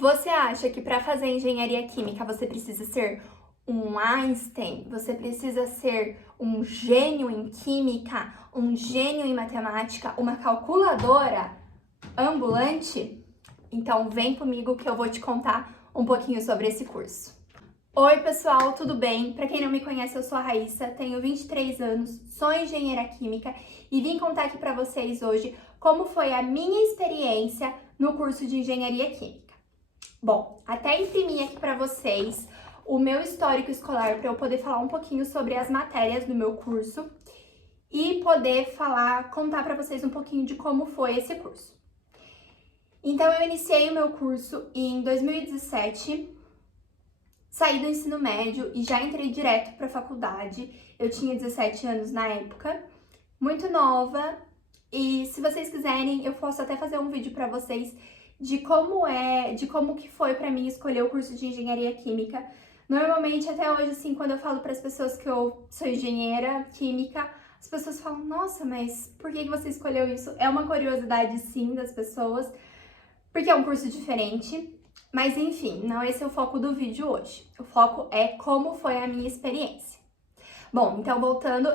Você acha que para fazer engenharia química você precisa ser um Einstein? Você precisa ser um gênio em química, um gênio em matemática, uma calculadora ambulante? Então vem comigo que eu vou te contar um pouquinho sobre esse curso. Oi pessoal, tudo bem? Para quem não me conhece, eu sou a Raíssa, tenho 23 anos, sou engenheira química e vim contar aqui para vocês hoje como foi a minha experiência no curso de engenharia química. Bom, até imprimi aqui para vocês o meu histórico escolar para eu poder falar um pouquinho sobre as matérias do meu curso e poder contar para vocês um pouquinho de como foi esse curso. Então, eu iniciei o meu curso em 2017, saí do ensino médio e já entrei direto para a faculdade. Eu tinha 17 anos na época, muito nova, e se vocês quiserem, eu posso até fazer um vídeo para vocês de como que foi para mim escolher o curso de engenharia química. Normalmente, até hoje, assim, quando eu falo para as pessoas que eu sou engenheira química, as pessoas falam, nossa, mas por que você escolheu isso? É uma curiosidade, sim, das pessoas, porque é um curso diferente. Mas, enfim, não esse é o foco do vídeo hoje. O foco é como foi a minha experiência. Bom, então, voltando,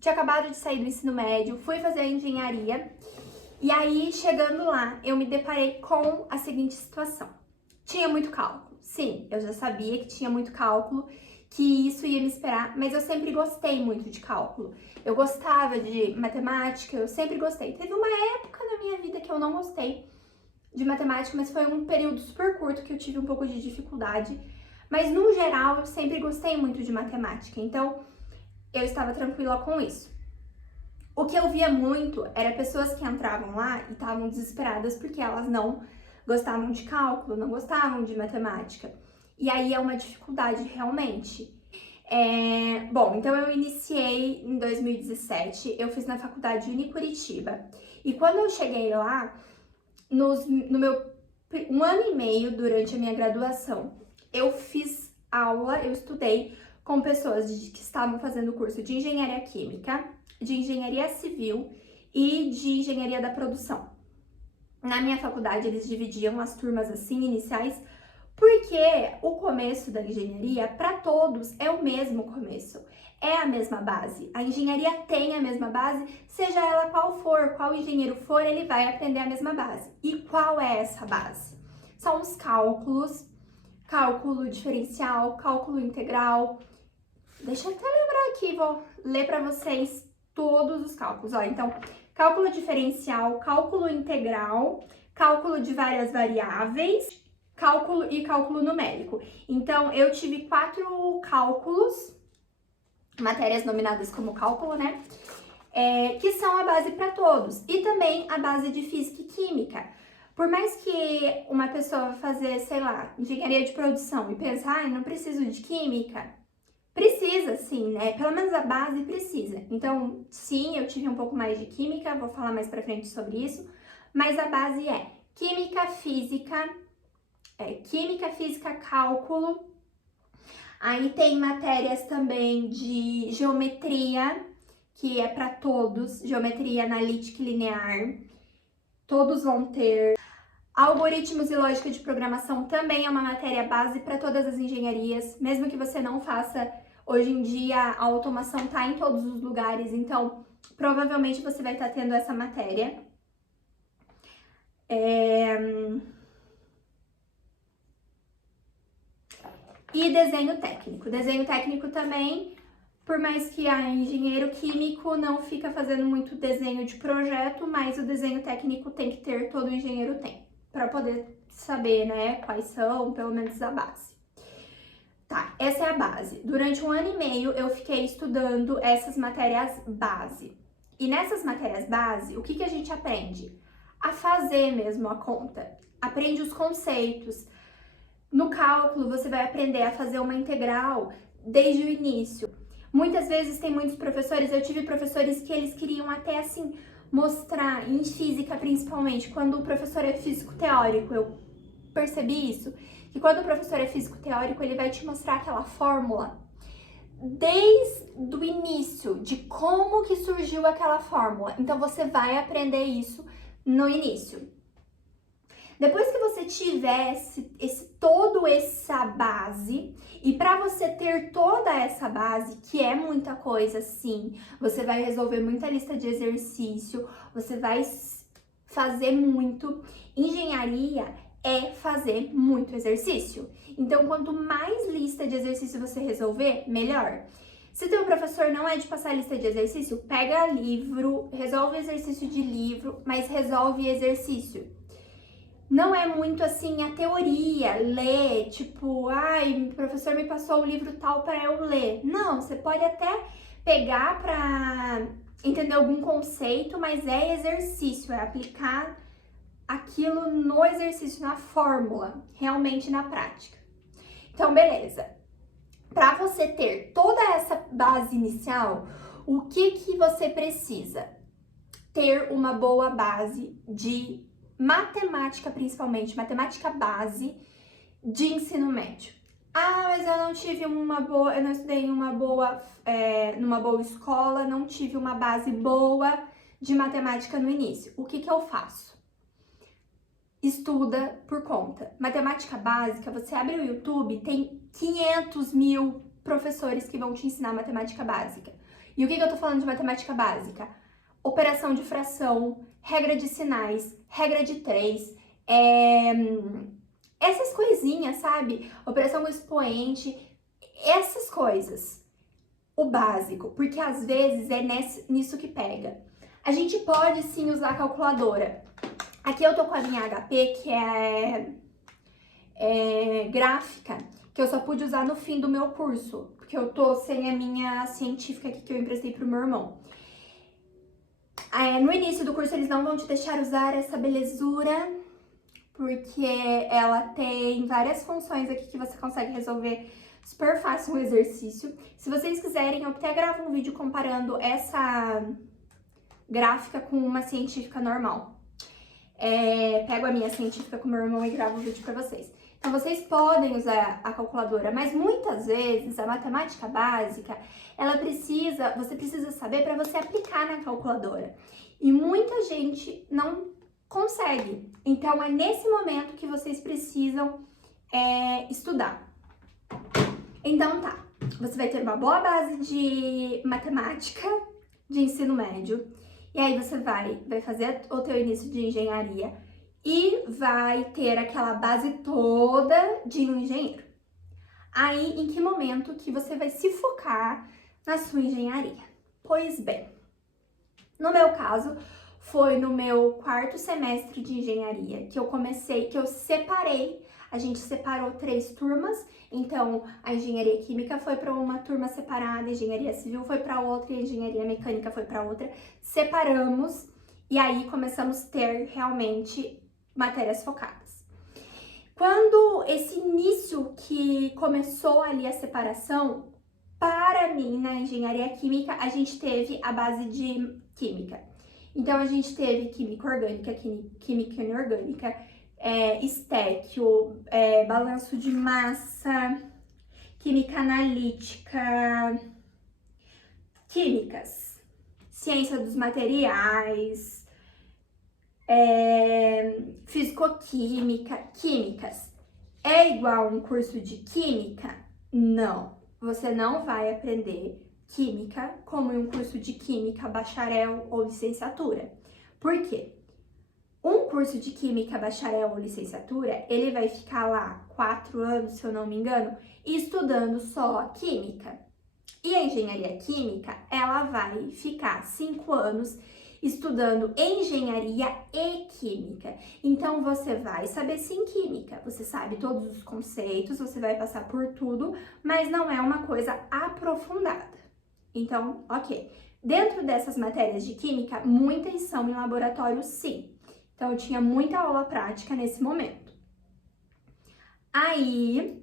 tinha acabado de sair do ensino médio, fui fazer engenharia. E aí, chegando lá, eu me deparei com a seguinte situação. Tinha muito cálculo. Sim, eu já sabia que tinha muito cálculo, que isso ia me esperar, mas eu sempre gostei muito de cálculo. Eu gostava de matemática, eu sempre gostei. Teve uma época na minha vida que eu não gostei de matemática, mas foi um período super curto que eu tive um pouco de dificuldade. Mas, no geral, eu sempre gostei muito de matemática, então eu estava tranquila com isso. O que eu via muito era pessoas que entravam lá e estavam desesperadas porque elas não gostavam de cálculo, não gostavam de matemática. E aí é uma dificuldade realmente. Bom, então eu iniciei em 2017, eu fiz na faculdade Unicuritiba. E quando eu cheguei lá, no meu 1 ano e meio durante a minha graduação, eu fiz aula, eu estudei com pessoas que estavam fazendo o curso de engenharia química, de engenharia civil e de engenharia da produção. Na minha faculdade, eles dividiam as turmas assim, iniciais, porque o começo da engenharia, para todos, é o mesmo começo, é a mesma base. A engenharia tem a mesma base, seja ela qual for, qual engenheiro for, ele vai aprender a mesma base. E qual é essa base? São os cálculos, cálculo diferencial, cálculo integral. Deixa eu até lembrar aqui, vou ler para vocês todos os cálculos. Ó, então, cálculo diferencial, cálculo integral, cálculo de várias variáveis, cálculo e cálculo numérico. Então, eu tive 4 cálculos, matérias nominadas como cálculo, né? Que são a base para todos. E também a base de física e química. Por mais que uma pessoa vá fazer, sei lá, engenharia de produção e pensar, não preciso de química, precisa sim, né? Pelo menos a base precisa. Então, sim, eu tive um pouco mais de química, vou falar mais pra frente sobre isso, mas a base é química, física, cálculo. Aí tem matérias também de geometria, que é para todos, geometria analítica e linear. Todos vão ter. Algoritmos e lógica de programação também é uma matéria base para todas as engenharias, mesmo que você não faça. Hoje em dia, a automação está em todos os lugares, então provavelmente você vai estar tendo essa matéria. E desenho técnico. Desenho técnico também, por mais que a engenheiro químico não fica fazendo muito desenho de projeto, mas o desenho técnico tem que ter, todo engenheiro tem, para poder saber, né, quais são, pelo menos a base. Tá, essa é a base. Durante 1 ano e meio eu fiquei estudando essas matérias base. E nessas matérias base, o que a gente aprende? A fazer mesmo a conta. Aprende os conceitos. No cálculo, você vai aprender a fazer uma integral desde o início. Muitas vezes tem muitos professores, eu tive professores que eles queriam até assim mostrar, em física principalmente, quando o professor é físico teórico, eu percebi isso, que quando o professor é físico teórico, ele vai te mostrar aquela fórmula desde o início, de como que surgiu aquela fórmula. Então, você vai aprender isso no início. Depois que você você tivesse toda essa base, e para você ter toda essa base, que é muita coisa, sim, você vai resolver muita lista de exercício, você vai fazer muito. Engenharia é fazer muito exercício. Então, quanto mais lista de exercício você resolver, melhor. Se teu professor não é de passar lista de exercício, pega livro, resolve exercício de livro, mas resolve exercício. Não é muito assim a teoria, ler, tipo, ai, o professor me passou o livro tal para eu ler. Não, você pode até pegar para entender algum conceito, mas é exercício, é aplicar aquilo no exercício, na fórmula, realmente na prática. Então, beleza. Para você ter toda essa base inicial, o que você precisa? Ter uma boa base de matemática, principalmente, matemática base de ensino médio. Ah, mas eu não tive eu não estudei numa boa escola, não tive uma base boa de matemática no início. O que eu faço? Estuda por conta. Matemática básica, você abre o YouTube, tem 500 mil professores que vão te ensinar matemática básica. E o que eu tô falando de matemática básica? Operação de fração, regra de sinais, regra de 3, essas coisinhas, sabe? Operação com expoente, essas coisas. O básico, porque às vezes é nisso que pega. A gente pode sim usar a calculadora. Aqui eu tô com a minha HP, que é gráfica, que eu só pude usar no fim do meu curso, porque eu tô sem a minha científica aqui que eu emprestei pro meu irmão. No início do curso eles não vão te deixar usar essa belezura, porque ela tem várias funções aqui que você consegue resolver super fácil um exercício. Se vocês quiserem, eu até gravo um vídeo comparando essa gráfica com uma científica normal. Pego a minha científica com meu irmão e gravo um vídeo pra vocês. Então, vocês podem usar a calculadora, mas muitas vezes a matemática básica, você precisa saber para você aplicar na calculadora. E muita gente não consegue. Então, é nesse momento que vocês precisam estudar. Então, tá. Você vai ter uma boa base de matemática de ensino médio. E aí, você vai fazer o teu início de engenharia e vai ter aquela base toda de um engenheiro. Aí, em que momento que você vai se focar na sua engenharia? Pois bem, no meu caso, foi no meu 4º semestre de engenharia que eu separei. A gente separou 3 turmas, então a engenharia química foi para uma turma separada, a engenharia civil foi para outra e a engenharia mecânica foi para outra. Separamos e aí começamos a ter realmente matérias focadas. Quando esse início que começou ali a separação, para mim, na engenharia química, a gente teve a base de química. Então, a gente teve química orgânica, química inorgânica, estéquio, balanço de massa, química analítica, químicas, ciência dos materiais, fisicoquímica, químicas. É igual um curso de química? Não. Você não vai aprender química como em um curso de química, bacharel ou licenciatura. Por quê? Um curso de química, bacharel ou licenciatura, ele vai ficar lá 4 anos, se eu não me engano, estudando só química. E a engenharia química, ela vai ficar 5 anos estudando engenharia e química. Então, você vai saber sim química, você sabe todos os conceitos, você vai passar por tudo, mas não é uma coisa aprofundada. Então, ok. Dentro dessas matérias de química, muitas são em laboratório, sim. Então, eu tinha muita aula prática nesse momento. Aí,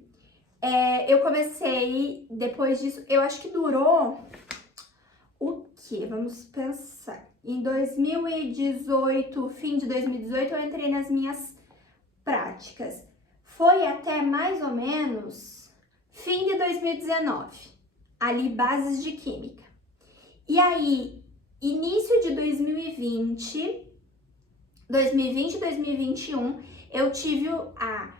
eu comecei, depois disso, eu acho que durou o quê? Vamos pensar. Em 2018, fim de 2018, eu entrei nas minhas práticas. Foi até mais ou menos fim de 2019, ali bases de química. E aí, início de 2020 e 2021, eu tive a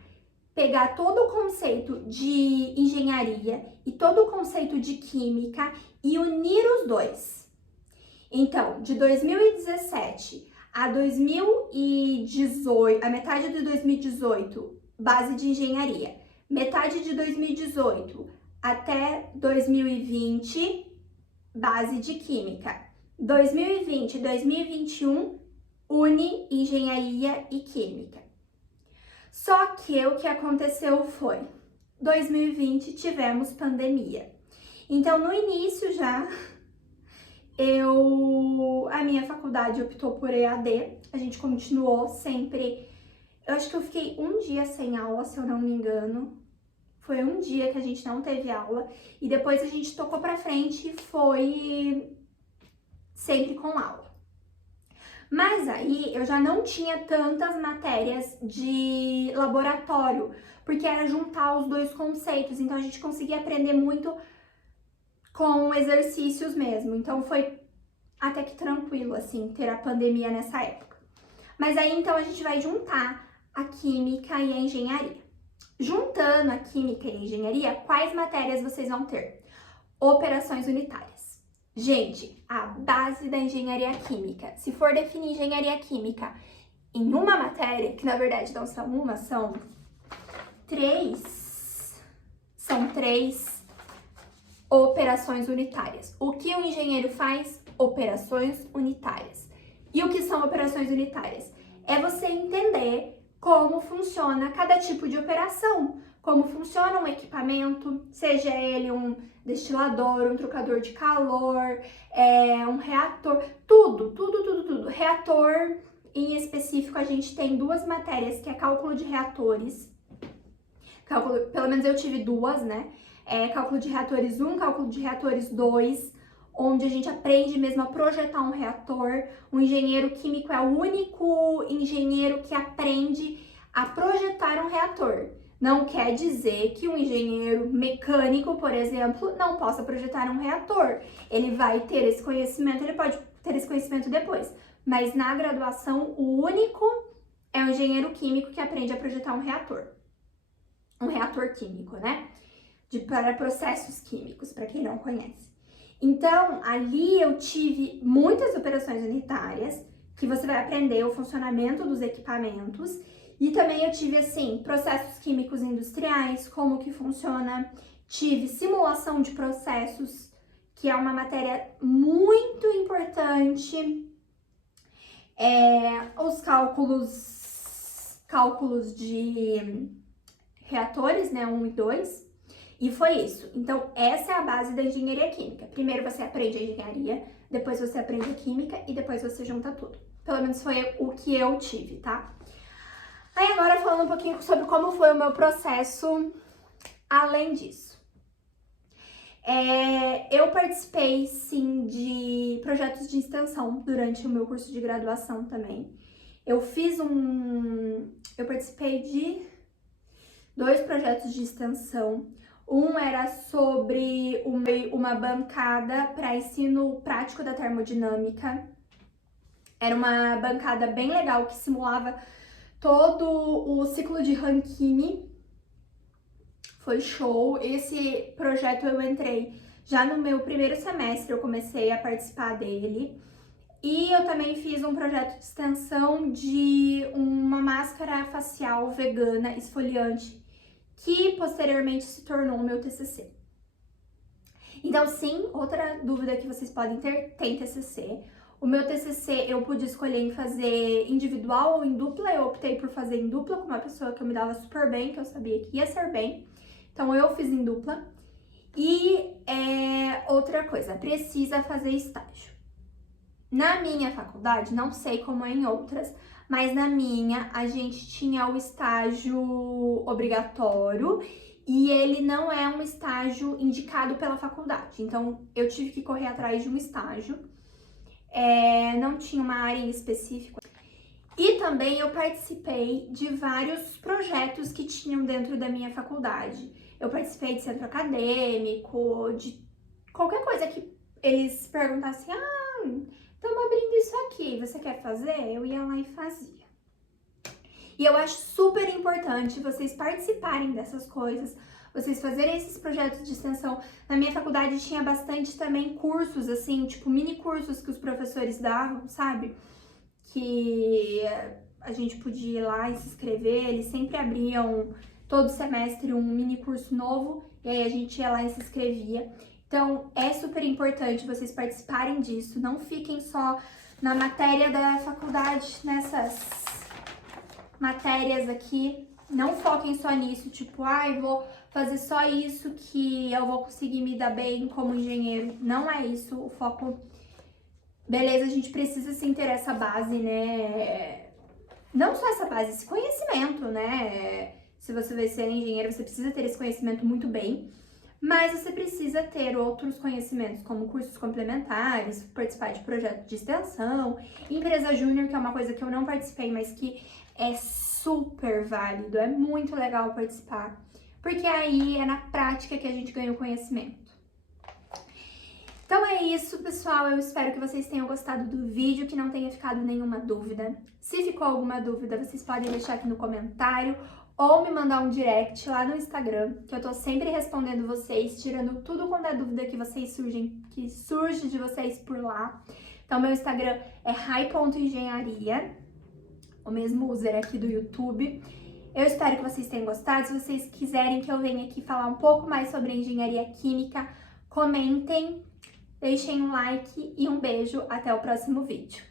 pegar todo o conceito de engenharia e todo o conceito de química e unir os dois. Então, de 2017 a 2018, a metade de 2018, base de engenharia. Metade de 2018 até 2020, base de química. 2020 e 2021, une engenharia e química. Só que o que aconteceu foi, 2020 tivemos pandemia. Então, no início já, a minha faculdade optou por EAD, a gente continuou sempre, eu acho que eu fiquei um dia sem aula, se eu não me engano, foi um dia que a gente não teve aula, e depois a gente tocou pra frente e foi sempre com aula. Mas aí eu já não tinha tantas matérias de laboratório, porque era juntar os dois conceitos, então a gente conseguia aprender muito com exercícios mesmo, então foi até que tranquilo, assim, ter a pandemia nessa época. Mas aí, então, a gente vai juntar a química e a engenharia. Juntando a química e a engenharia, quais matérias vocês vão ter? Operações unitárias. Gente, a base da engenharia química. Se for definir engenharia química em uma matéria, que na verdade não são uma, são três operações unitárias. O que o engenheiro faz? Operações unitárias. E o que são operações unitárias? É você entender como funciona cada tipo de operação, como funciona um equipamento, seja ele um destilador, um trocador de calor, um reator, tudo. Reator, em específico, a gente tem duas matérias, que é cálculo de reatores, pelo menos eu tive duas, né? Cálculo de reatores 1, cálculo de reatores 2, onde a gente aprende mesmo a projetar um reator. O engenheiro químico é o único engenheiro que aprende a projetar um reator. Não quer dizer que um engenheiro mecânico, por exemplo, não possa projetar um reator. Ele vai ter esse conhecimento, ele pode ter esse conhecimento depois. Mas na graduação, o único é o engenheiro químico que aprende a projetar um reator. Um reator químico, né? Para processos químicos, para quem não conhece. Então, ali eu tive muitas operações unitárias, que você vai aprender o funcionamento dos equipamentos, e também eu tive, assim, processos químicos industriais, como que funciona, tive simulação de processos, que é uma matéria muito importante, os cálculos de reatores, né, 1 e 2, e foi isso. Então, essa é a base da engenharia química. Primeiro você aprende a engenharia, depois você aprende a química e depois você junta tudo. Pelo menos foi o que eu tive, tá? Aí agora falando um pouquinho sobre como foi o meu processo além disso. Eu participei, sim, de projetos de extensão durante o meu curso de graduação também. Eu participei de 2 projetos de extensão. Um era sobre uma bancada para ensino prático da termodinâmica. Era uma bancada bem legal que simulava todo o ciclo de Rankine. Foi show. Esse projeto eu entrei já no meu primeiro semestre, eu comecei a participar dele. E eu também fiz um projeto de extensão de uma máscara facial vegana esfoliante, que posteriormente se tornou o meu TCC. Então, sim, outra dúvida que vocês podem ter, tem TCC. O meu TCC eu pude escolher em fazer individual ou em dupla, eu optei por fazer em dupla com uma pessoa que eu me dava super bem, que eu sabia que ia ser bem. Então, eu fiz em dupla. E outra coisa, precisa fazer estágio. Na minha faculdade, não sei como é em outras, mas na minha a gente tinha o estágio obrigatório e ele não é um estágio indicado pela faculdade. Então, eu tive que correr atrás de um estágio, não tinha uma área em específico. E também eu participei de vários projetos que tinham dentro da minha faculdade. Eu participei de centro acadêmico, de qualquer coisa que eles perguntassem, estamos abrindo isso aqui, você quer fazer? Eu ia lá e fazia. E eu acho super importante vocês participarem dessas coisas, vocês fazerem esses projetos de extensão. Na minha faculdade tinha bastante também cursos, assim, tipo mini cursos que os professores davam, sabe? Que a gente podia ir lá e se inscrever, eles sempre abriam todo semestre um mini curso novo, e aí a gente ia lá e se inscrevia. Então, é super importante vocês participarem disso, não fiquem só na matéria da faculdade, nessas matérias aqui, não foquem só nisso, tipo, vou fazer só isso que eu vou conseguir me dar bem como engenheiro. Não é isso o foco. Beleza, a gente precisa sim ter essa base, né? Não só essa base, esse conhecimento, né? Se você vai ser engenheiro, você precisa ter esse conhecimento muito bem, mas você precisa ter outros conhecimentos, como cursos complementares, participar de projetos de extensão, empresa júnior, que é uma coisa que eu não participei, mas que é super válido, é muito legal participar, porque aí é na prática que a gente ganha o conhecimento. Então é isso, pessoal, eu espero que vocês tenham gostado do vídeo, que não tenha ficado nenhuma dúvida. Se ficou alguma dúvida, vocês podem deixar aqui no comentário ou me mandar um direct lá no Instagram, que eu tô sempre respondendo vocês, tirando tudo quanto é dúvida que surge de vocês por lá. Então meu Instagram é rai.engenharia, o mesmo user aqui do YouTube. Eu espero que vocês tenham gostado. Se vocês quiserem que eu venha aqui falar um pouco mais sobre engenharia química, comentem. Deixem um like e um beijo, até o próximo vídeo.